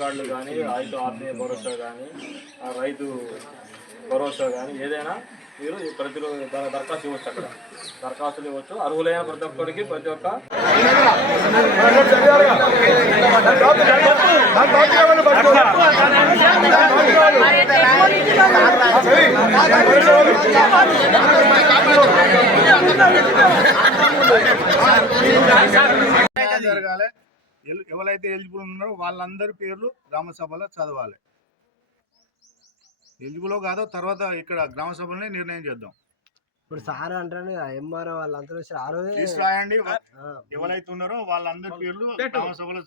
కార్డులు కానీ, రైతు ఆత్మీయ భరోసా కానీ, రైతు భరోసా కానీ ఏదైనా మీరు ప్రతిరోజు దరఖాస్తు ఇవ్వచ్చు. అక్కడ దరఖాస్తులు ఇవ్వచ్చు. అర్హులైన ప్రతి ఒక్కరికి ప్రతి ఒక్క జరగాలి. ఎవరైతే ఎలిజిబుల్ ఉన్నారో వాళ్ళందరి పేర్లు గ్రామ సభలో చదవాలి. ఎలిజిబుల్ కాదో తర్వాత ఇక్కడ గ్రామ సభలోనే నిర్ణయం చేద్దాం. ఇప్పుడు సార్ అంటాను ఎంఆర్ఓ వాళ్ళందరూ రాయండి. ఎవరైతే ఉన్నారో వాళ్ళందరి పేర్లు గ్రామ సభలో.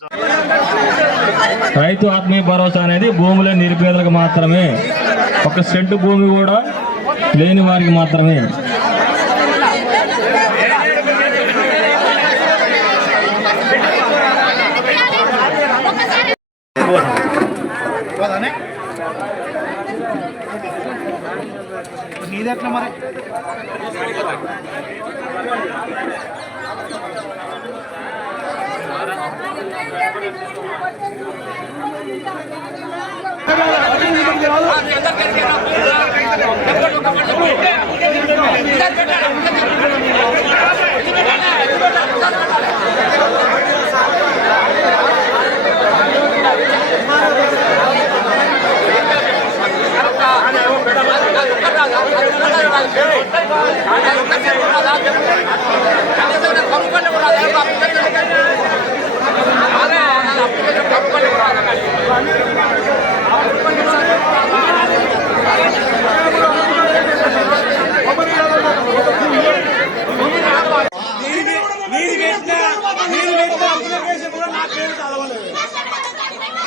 రైతు ఆత్మీయ భరోసా అనేది భూముల నిరుపేదలకు మాత్రమే, 1 సెంటు భూమి కూడా లేని వారికి మాత్రమే. నీదెట్లా మరి?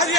అది